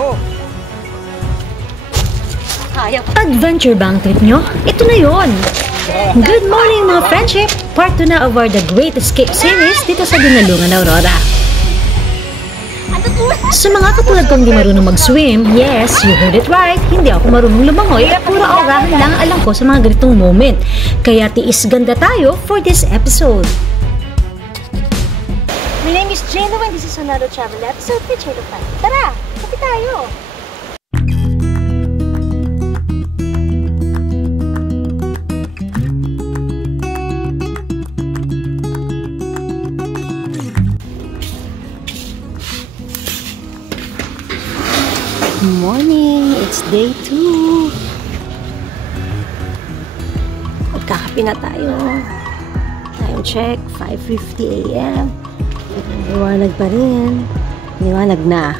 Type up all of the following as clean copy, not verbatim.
Oh. Adventure ba ang trip nyo? Ito na yon. Good morning mga friendship! Part 2 na of our The Great Escape series dito sa Dinalungan Aurora. Sa mga katulad kong di marunong mag-swim, yes, you heard it right, hindi ako marunong lumangoy at puro aurahan lang alam ko sa mga ganitong moment. Kaya tiis ganda tayo for this episode. My name is Jeno and this is another travel episode with Jeno Fan. Tara, kapit tayo! Good morning! It's day 2. Magkakape na tayo. Time check, 5:50 AM. Liwanag pa rin. Liwanag na.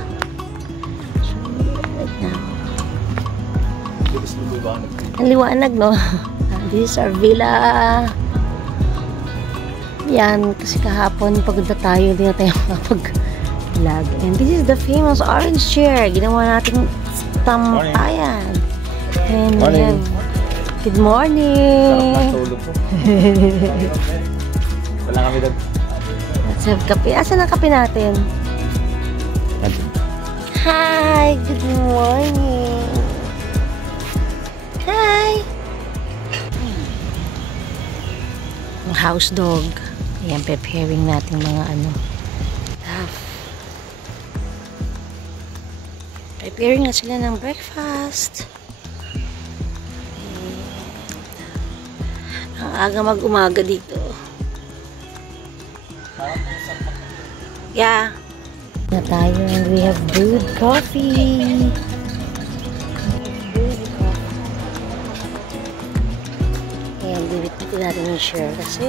Ang liwanag, no? This is our villa. Yan, kasi kahapon pagod na tayo. Hindi na tayo makapag-vlog. And this is the famous orange chair. Ginawa natin tampayan. And we have... Good morning! Wala kami dag. Let's have kape. Asan ang kape natin? Hi! Good morning! Hi! Ang house dog. Ayan, preparing natin mga ano. Preparing na sila ng breakfast. Ang aga mag-umaga dito. Yeah. Na tayo and we have brewed coffee. Ayan, dito natin yung share kasi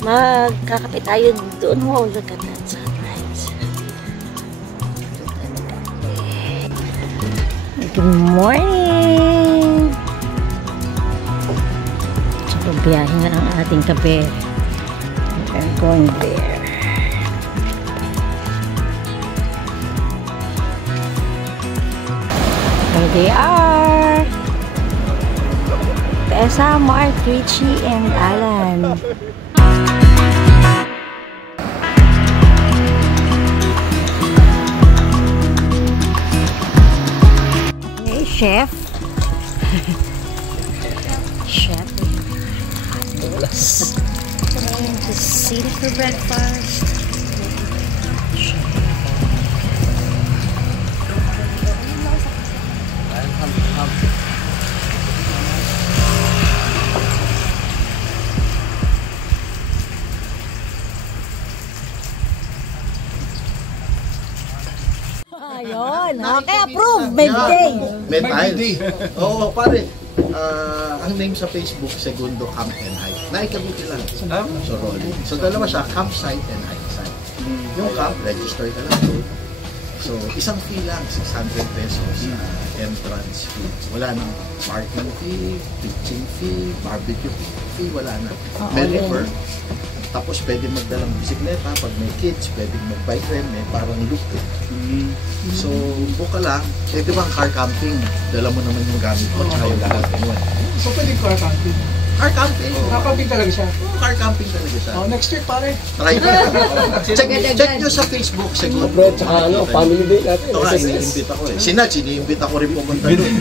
magkakape tayo doon. Oh, look at that sunrise. Good morning! So, pagbiyahe nga ang ating kape. We are going there. There they are! Tessa, Mark, Richie, and Alan. Chef. Chef. Trying to sit for breakfast. Ayun, okay, approve. Medday. Medday. Oo, pare. Ang name sa Facebook, Segundo Camp and Hike. Naikabuti lang. So, rolling. So, dalawa siya, campsite and hike site. Yung camp, register ka lang. So, isang fee lang, 600 pesos entrance fee. Wala nang parking fee, pitching fee, barbecue fee, wala na. May liver. Tapos pwede magdalang bisikleta, pag may kids, pwede mag-bike rin, may parang loop. So, buka lang, pwede bang car camping? Dala mo naman yung gamit mo, tsaka yung lahat. So, pwede car camping? Car camping? Car camping talaga siya? Oo, car camping talaga siya. Next trip pare. Try check nyo sa Facebook, siguro. Tsaka family day natin. Ito nga, ini-invite ako eh. Ini-invite ako rin pumunta doon.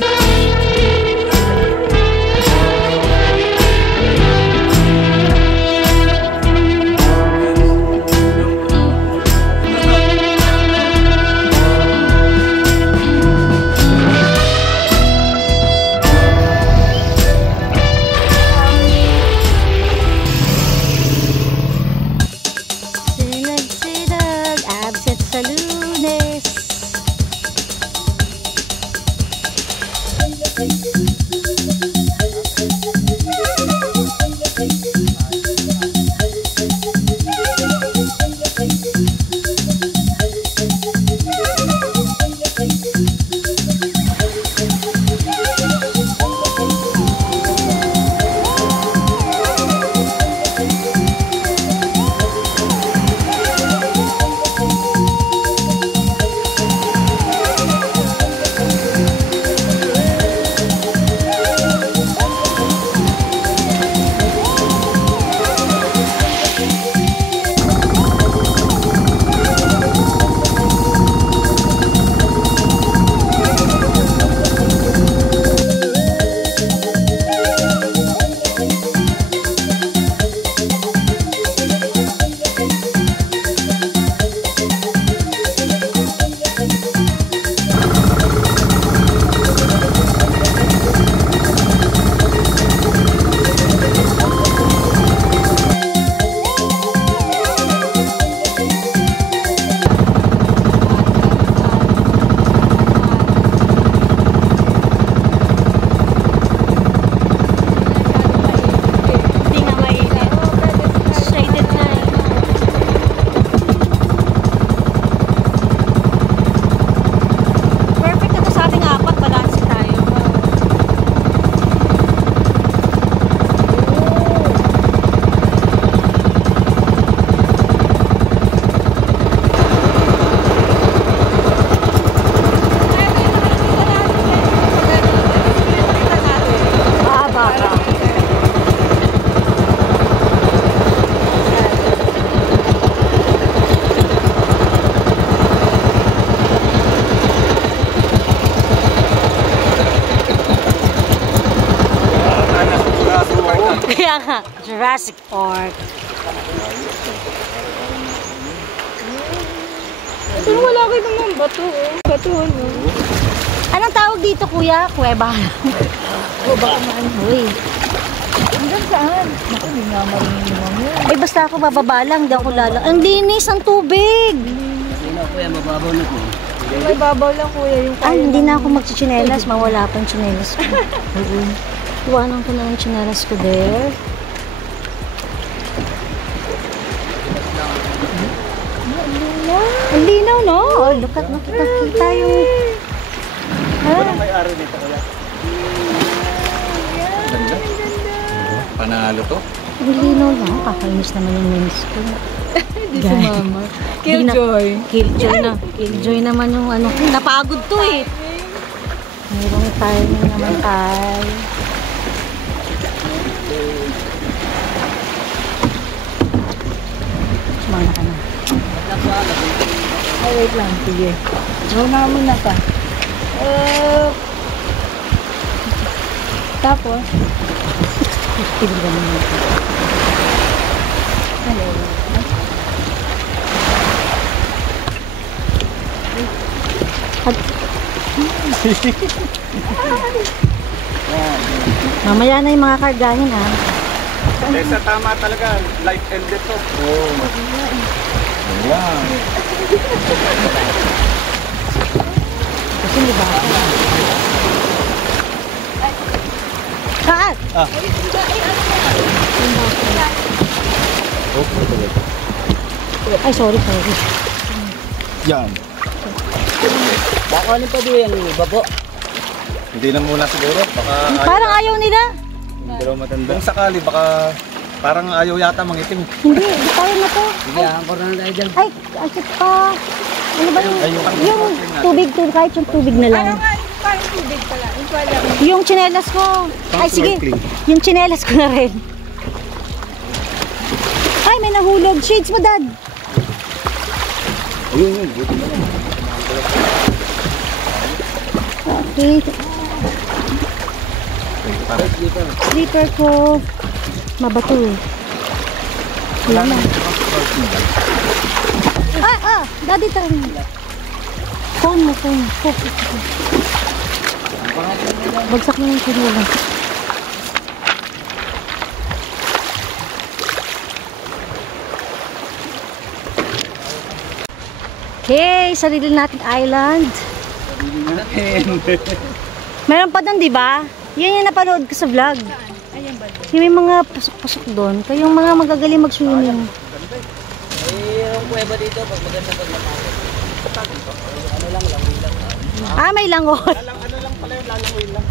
Jurassic Park. Ito wala kayo naman bato. Bato ano. Anong tawag dito, kuya? Kuweba. O baka maan. Uy. Hanggang saan? Naku, hindi nga marunong naman yun. Ay, basta ako bababa lang. Di ako lalang. Ang linis ng tubig. May babaw lang kuya yung Ay, hindi na ako magchichinelas. Mawala pa yung chinelas ko. Iwanan ko na yung chinelas ko there. Ang linaw, no? Oh, look at, nakita yung... May araw dito kaya. Ganda. Panalo to. Ang linaw lang. Kakainis naman yung lens ko. Hindi sumama. Killjoy. Killjoy na. Killjoy naman yung ano. Napagod to eh. Mayroong timing naman tayo. Sumama ka na. Ay, wait lang. Sige. Muna muna ka. Tapos, Tigil ka naman. ano? Mamaya na yung mga kargahin ha. Sa tama talaga, life ended to. Oo. Ayan. Kasi di ba? Saan? Ay, sorry. Yan. Baka ano pa doon yung babo? Hindi na muna siguro. Baka Parang ayaw nila. hindi raw matanda. Kung sakali, baka parang ayaw yata mangitim. Hindi, di tayo na to. Sige, angkor na tayo dyan. Ay, asip pa. Ano ba yung, Ay, yung tubig, kahit yung tubig na lang. Ano nga, yung parang tubig pala. Yung pala. Yung tsinelas ko. Ay, sige. snorkeling. Yung tsinelas ko na rin. Ay, may nahulog. Shades mo, Dad. Ayun. Buti na lang. Okay. Slipper ko. Mabato eh. Wala na. Daddy, tara na. Phone mo. Bagsak na yung sinula. Okay, sarili natin island. Meron pa doon, di ba? Yan yung napanood ko sa vlog. Ayan ba? Yung may mga pasok-pasok doon. Kayong mga magagaling mag-swimming. Yung kuweba dito, pag maganda pag matapos. Ano lang, langoy lang. Ah, may langon. Ano lang pala yung lalangoy lang.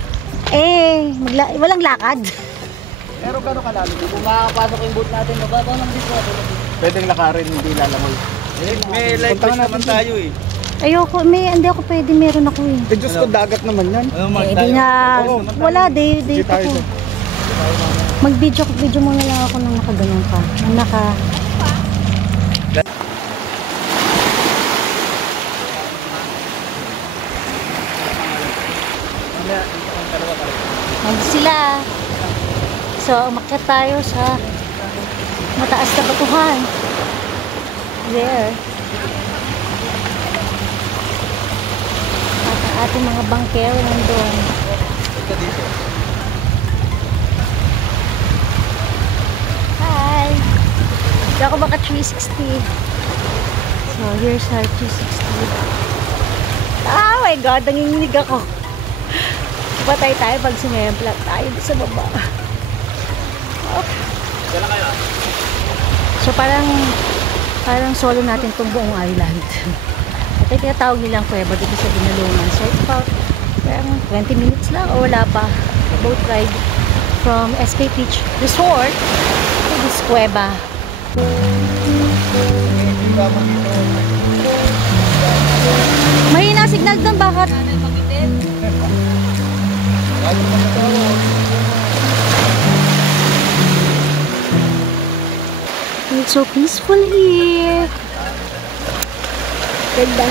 Walang lakad. Pero gano'n kalalo? Kung makakapasok yung boat natin, mababaw naman dito. Pwedeng lakarin, hindi lalangoy. May life vest naman tayo eh. Ayoko, hindi ako pwede, meron ako eh. Eh, Diyos ko, dagat naman yan. Di na, wala, date ako. Mag-video muna lang ako nang nakaganon pa. Nang Nandun sila. So, umakyat tayo sa mataas na batuhan. There. At ang ating mga bangkero nandun. Hi! Hindi ako baka 360. So, here's our 360. Oh my God! Nanginginig ako. Patay tayo pag sumemplat tayo sa baba. Okay. So parang solo natin itong buong island. At ay tinatawag nilang kuweba dito sa Binalungan. So it's about 20 minutes lang o wala pa. Boat ride from SK Beach Resort to this kuweba. Mahina signal doon, bakit? It's so peaceful here. Ganda.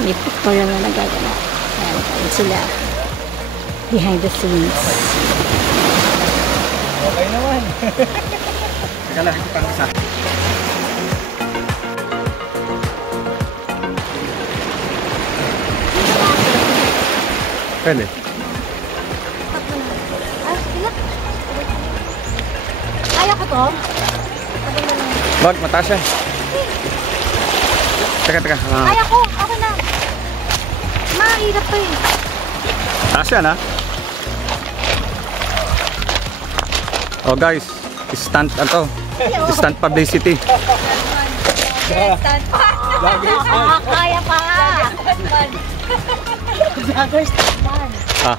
May picture lang na nagagana. Ayan sila. behind the scenes. Okay naman. Teka lang, pang isa. Pwede. Ah, sila. Kaya ko to? Wag, mataas yan. Teka. Kaya ko, ako na. Mahirap to eh. Taas yan, ha? Oh guys, instant instant publicity. Kaya pa. Vloggers naman. Ah,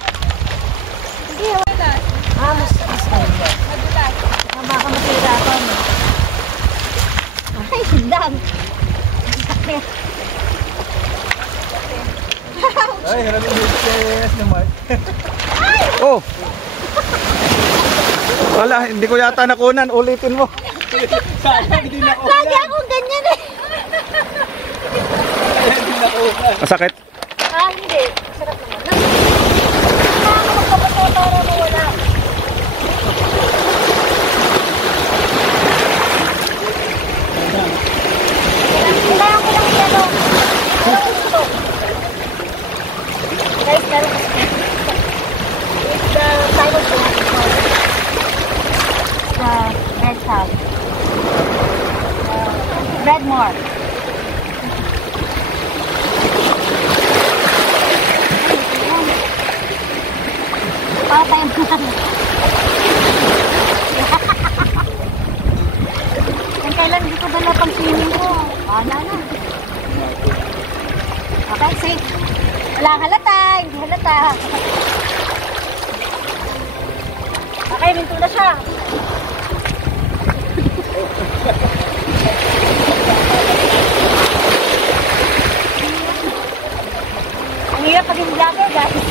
Hindi, wala. Mas madulas. Baka masirapan. Ay, lang. Sakit. ay, harapin mo yung naman. Oh! Wala, hindi ko yata nakunan. Ulitin mo. Hindi nakunan. Lagi akong ganyan eh. Hindi nakunan. Masakit? Ah, hindi. Sarap naman. Kailangan ko magpapato para mawala. Kailangan ko lang yan o. Guys, meron ko. It's the title to the red house. Red mark. Patay mo lang. Kung kailan hindi ko dala pang swimming ko. Wala na. Okay, safe. Wala halata. Hindi halata. Okay, minto na siya. Ang hirap maging vlogger, guys.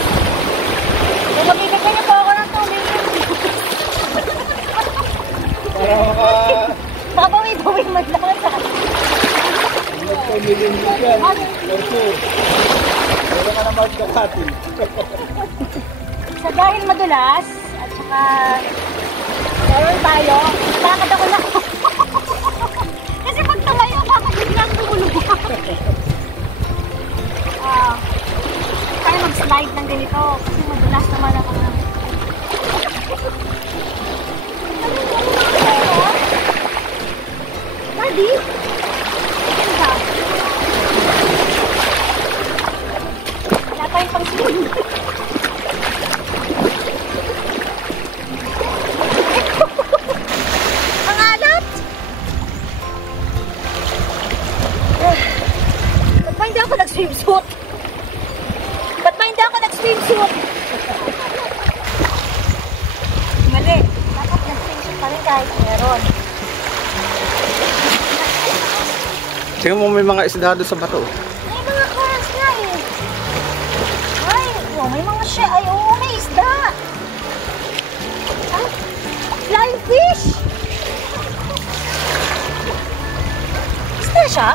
Kung mabibigyan niyo po ako ng tubig. Babawi-bawi man lang sa akin. So dahil madulas, at saka meron tayo, bakit ako na kasi pag tumayo, bakit biglang tumulubak? Kaya mag-slide ng ganito kasi madulas naman ako ng Daddy? Ano ba? Wala tayong pang-swim. Ang alat! Ba't ba hindi ako nag-swimsuit? Ba't ba hindi ako nag-swimsuit? Mali. Dapat nag-swimsuit pa rin kahit meron. Tingnan mo may mga isda doon sa bato. May mga class nga eh. Ay, oh, may mga siya. Ay, oo, may isda. Ay, flying fish. Isda siya?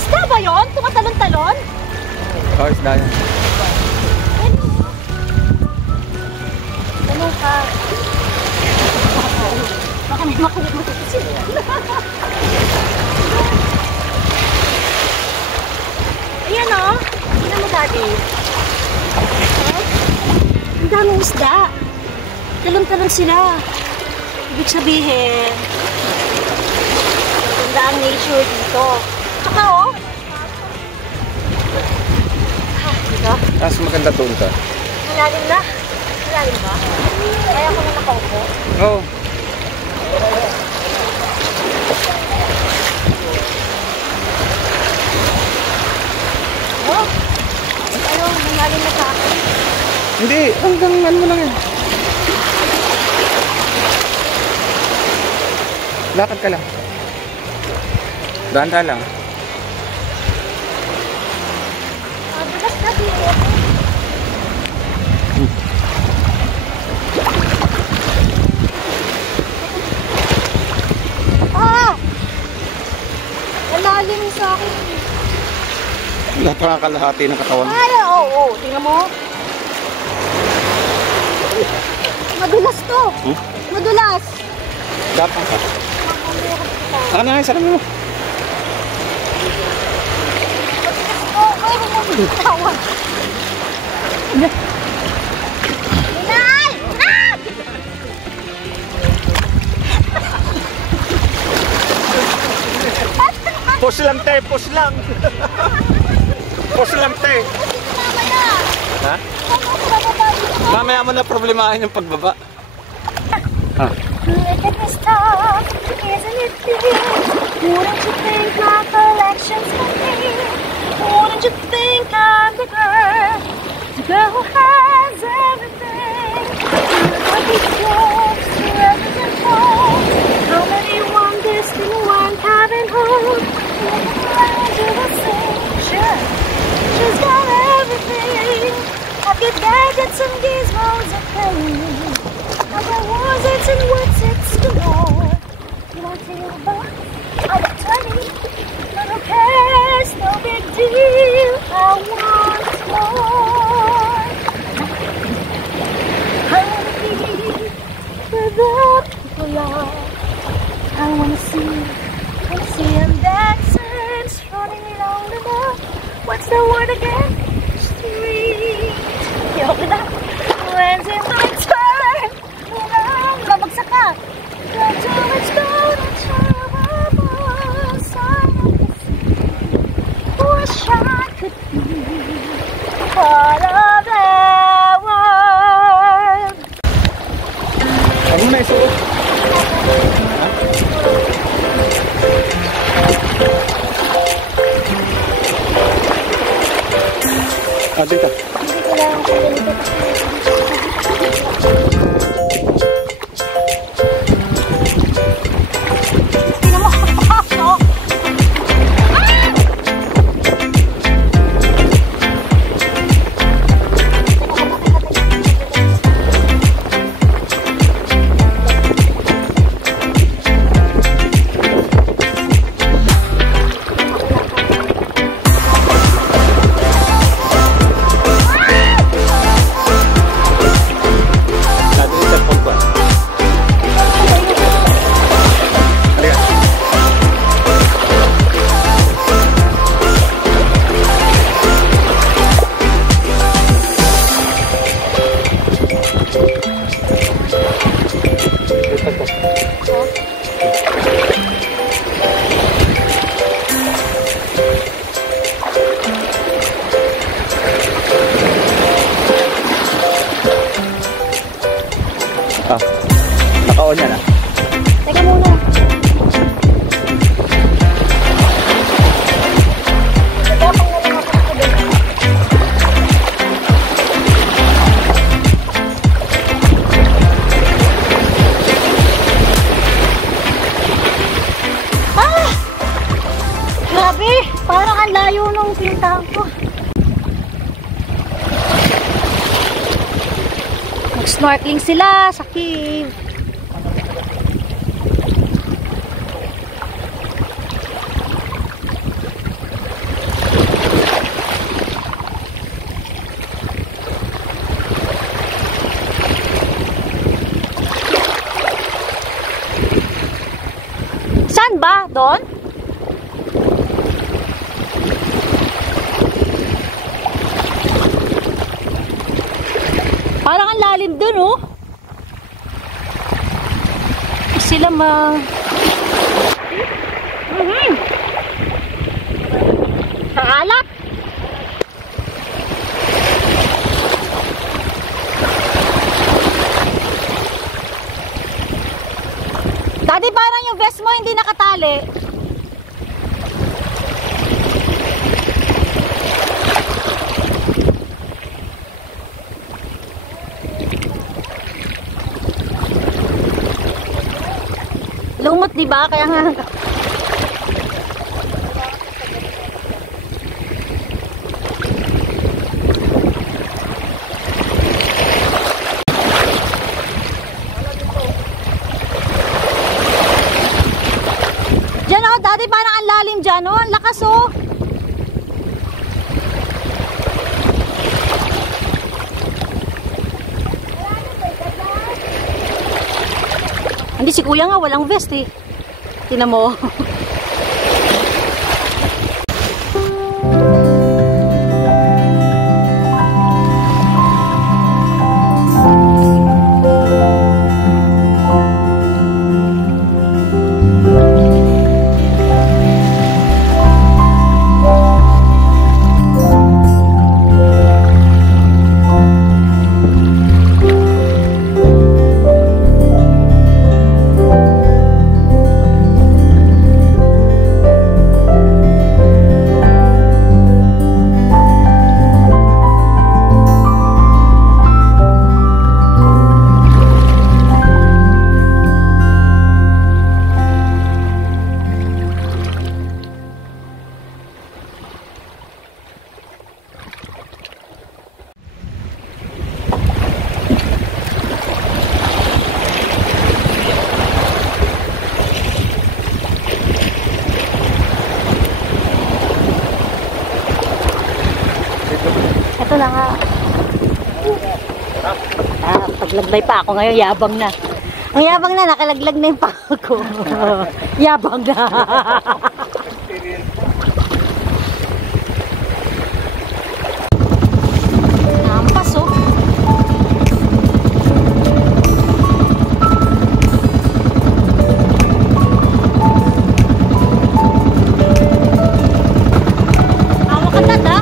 Isda ba yun? Tumatalon-talon? Oh, isda yan. Ganun ka. Baka may makulit sila. Ayan o. Tingnan mo, Daddy. Ang daming isda. Talong-talong sila. Ibig sabihin, ganda ang nature dito. Saka o. Dito. Mas maganda doon ka. Malalim na. Malalim ba? Kaya ko na nakaupo. Oo. Oh, ano, malalim na sa akin. Hindi, hanggang ano mo lang yan. Lakad ka lang. Dahan-dahan lang. Bukas na dito. Napakalahati ng katawan. Ay, oo. Tingnan mo. Madulas to. Madulas. Dapat ka. Ano nga, sarap mo. Oh, ay, madulas. Inay! Ah! Pos lang te, pos lang. Pos lang te. Ha? Mamaya mo na problemahin yung pagbaba. Ha? Look at this top, isn't it big? Wouldn't you think my collection's complete? Wouldn't you think I'm the girl who has everything? Look at these clothes, represent home. How many wonders in one cabin home? Look around, you will see, sure, she's got everything. Have your gadgets and gizmos and things. I've got wizards and wizards galore. You want to hear about? I got 20. But who cares? No big deal. I want more. I wanna be where the people are. I wanna see them dancing, strutting along the road. What's the word again? Street. You open up. When's it my turn? Babagsak ka. Let's go to trouble side of the sea. Wish I could be part of their world. Ano na isuot? Ha? Dito. Hindi ko lang kung ganito. Naka-on yan ah. Teka muna. Tapang na lang ako sa doon. Ah! Grabe! Parang ang layo nung pinuntahan ko. Mag-snorkeling sila sa cave. Saan ba? Doon? Parang ang lalim doon, oh. Sila Nakalat. Dati parang yung vest mo hindi nakatali. Lumot, di ba? Kaya nga. Diyan, oh, dati parang ang lalim dyan, oh. Ang lakas, oh. Hindi, si kuya nga walang vest eh. Tingnan mo. Ito na nga. Paglaglay pa ako ngayon, yabang na. Ang yabang na, nakalaglag na yung pako ko. Yabang na. Nampas oh. Awak ka tada.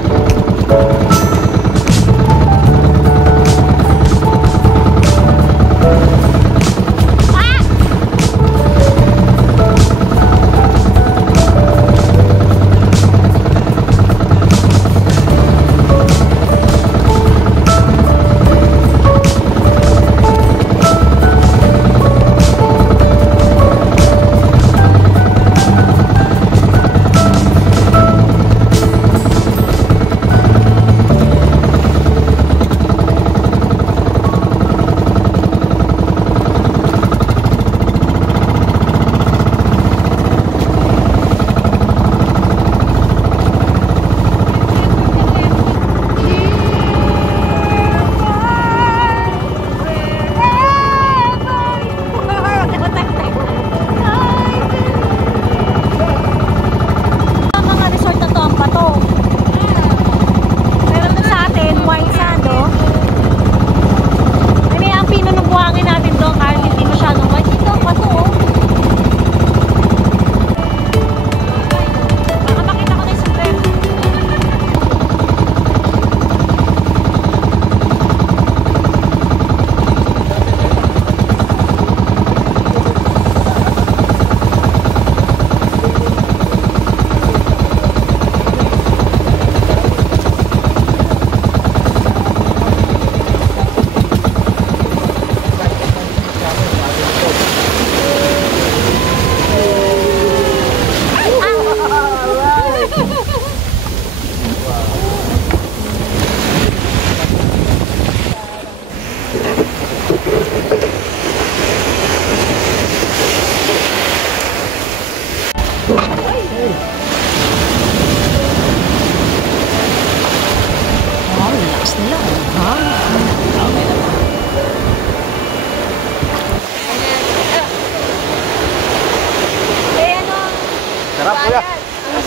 Sarap kuya.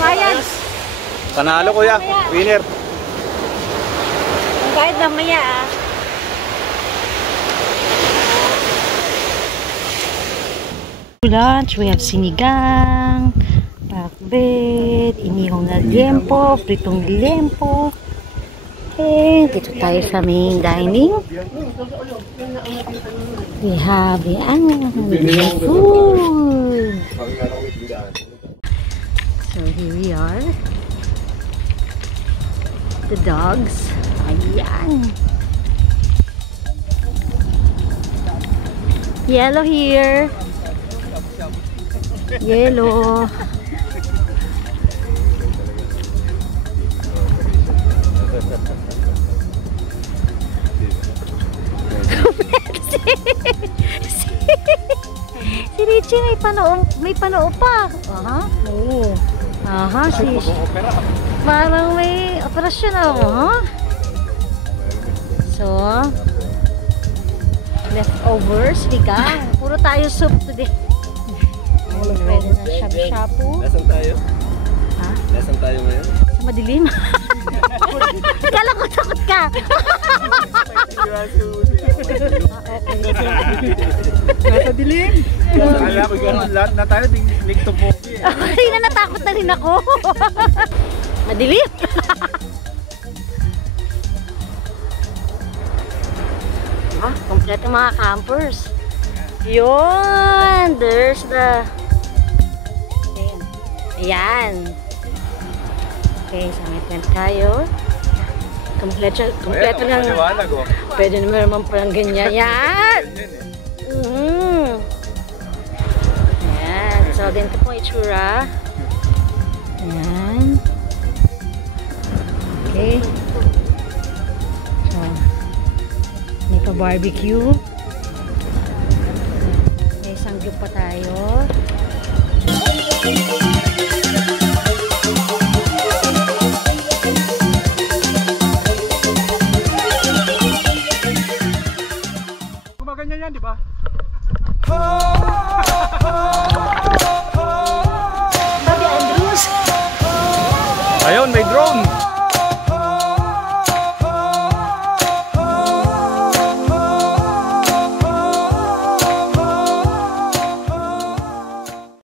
Bayad. Panalo kuya. Winner. Ang bayad mamaya ah. Lunch, we have sinigang, pakbet, inihong na liempo, pritong liempo. And dito tayo sa main dining. We have the food. So here we are. The dogs. Ayan. Yellow here. Yellow. Si Richie may panoo pa. Aha. Oo. Aha, parang may operasyon ako, ha? So, leftovers. Liga. Puro tayo soup today. Pwede na shabu-shabu. Nasaan tayo? Ha? Nasaan tayo ngayon? Sa madilim. Kala ko takot ka. Nasa dilim. Alam ko lahat na tayo to pogi. Ay, natakot na rin ako. Madilim. Ah, kompleto mga campers. Yun! There's the... Ayan. Okay, sa may tent tayo. Kompleto lang. Pwede naman palang ganyan. Yan! Ayan. So, ganito po itsura. Ayan. Okay. So, may pa-barbecue. May isang group pa tayo. Gumaganyan yan, di ba?